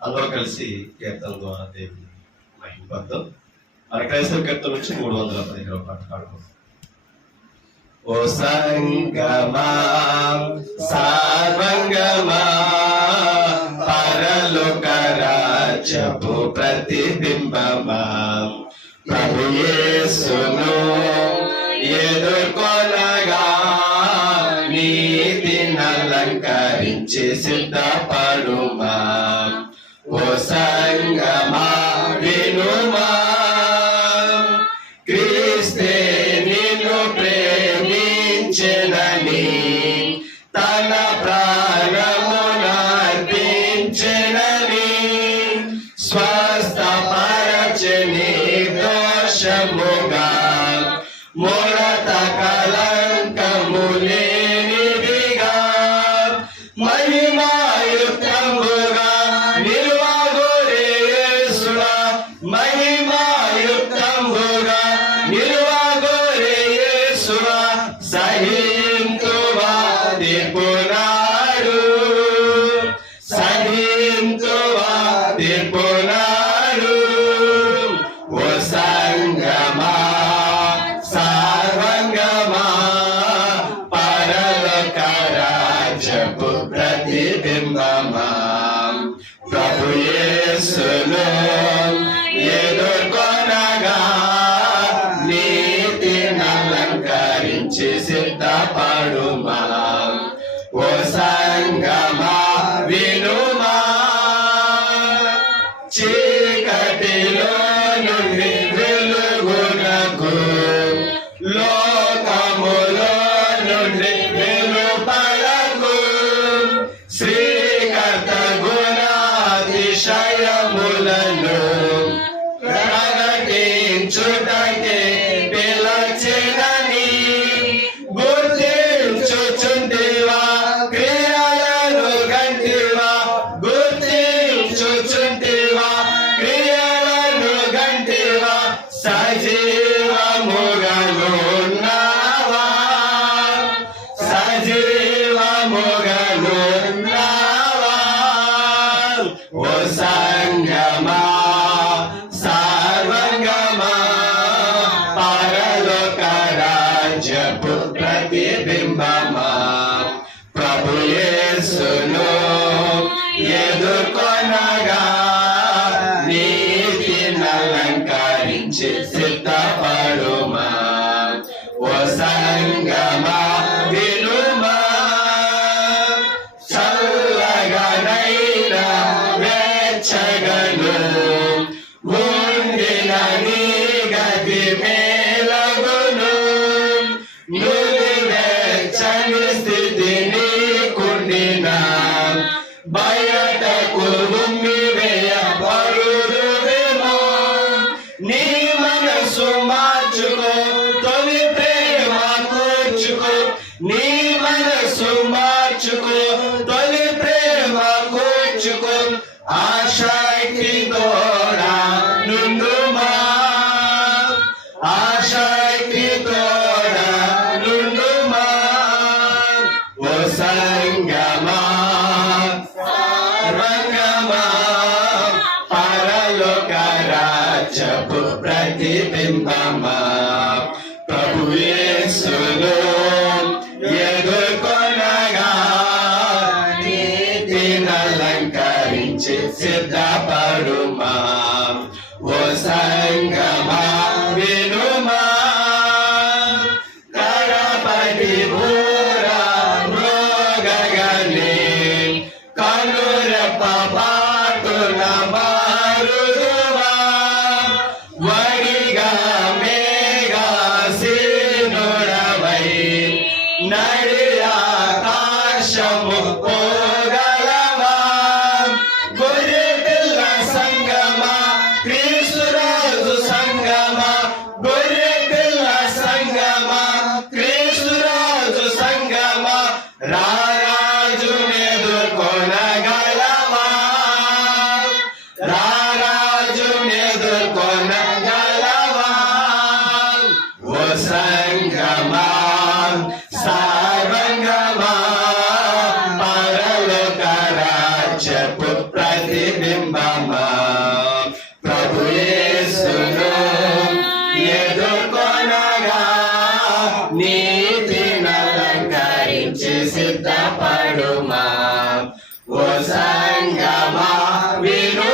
అందరూ కలిసి కీర్తన ద్వారా దేవుని మహిమపడతాం. మన క్రైస్తవ కీర్తన నుంచి 315 పాట పాడుకుంటాం. ఓ సంగమా సార్వంగమా పరలోక రాజ్యపు ప్రతిబింబమా ప్రభు యేసును ఎదుర్కొనగా నీతిని అలంకరించి సిద్ధపడుమా. ఓ సంగమా వినుమా, క్రీస్తే నిన్ను ప్రేమించెనని తన ప్రాణమునర్పించెనని స్వస్థపరచెని దోషముగా ముడత కలంకము లేనిదిగా మహిమాయుక్తముగా నిలువగోరే యేసువా, మహిమాయుక్తముగా నిలువగోరే యేసువా సహింతువా తీర్పునాడు, సహింతువా తీర్పునాడు. ఓ సంగమా సార్వంగమా పరలోక రాజ్యపు ప్రతిబింబమా ప్రభు యేసును ఎదుర్కొనగా నీతిని అలంకరించి సిద్ధపడుమా. ఓ సంగమా వినుమా, చీకటిలో నుండి వెలుగునకు లోకములో నుండి వెలుపలకు శ్రీకర్త గుణాతిశయములను ప్రకటించుటకే పిలచెనని గుర్తించుచుంటివా, క్రియలను గంటివా, గుర్తించుచుంటివా, క్రియలను గంటివా సజీవముగనున్నావా, సజీవముగనున్నావా. ఓ సంగమా సార్వంగమా పరలోక రాజ్యపు ప్రతిబింబమా ప్రభు యేసును ఎదుర్కొనగా నీతిని అలంకరించి సిద్ధపడుమా. ఓ సంగమా వినుమా, చల్లగనైనా వెచ్చగను ఉండిన నీ గతి మేలగును, నులివెచ్చని స్థితి నీకుండిన బయటకు ఉమ్మివేయబడుదువేమో. నీ మనసు మార్చుకో, తొలి ప్రేమ కూర్చుకో, నీ మనసు మార్చుకో, తొలి ప్రేమ కూర్చుకో. ఆశక్తి తోడా నుండుమా, ఆశక్తి తోడా నుండుమా. ఓ సంగమా సార్వంగమా పరలోక రాజ్యపు ప్రతిబింబమా ప్రభు యేసును ఎదుర్కొనగా నీతిని అలంకరించి సిద్ధపడుమా. ఓ సంగమా వినుమా, కడపటి బూర మ్రోగగనే కనురెప్ప పాటున మారుదువా. వడిగా మేఘాసీనుడవై నడి ఆకాశము పోగలవా. గొర్రె పిల్ల సంగమా, క్రీస్తురాజు సంగమా, గొర్రె పిల్ల సంగమా, క్రీస్తురాజు సంగమా రారాజునెదుర్కొనగలవా. ప్రతిబింబమా ప్రభు యేసును ఎదుర్కొనగా నీతిని అలంకరించి సిద్ధపడుమా ఓ సంగమా విను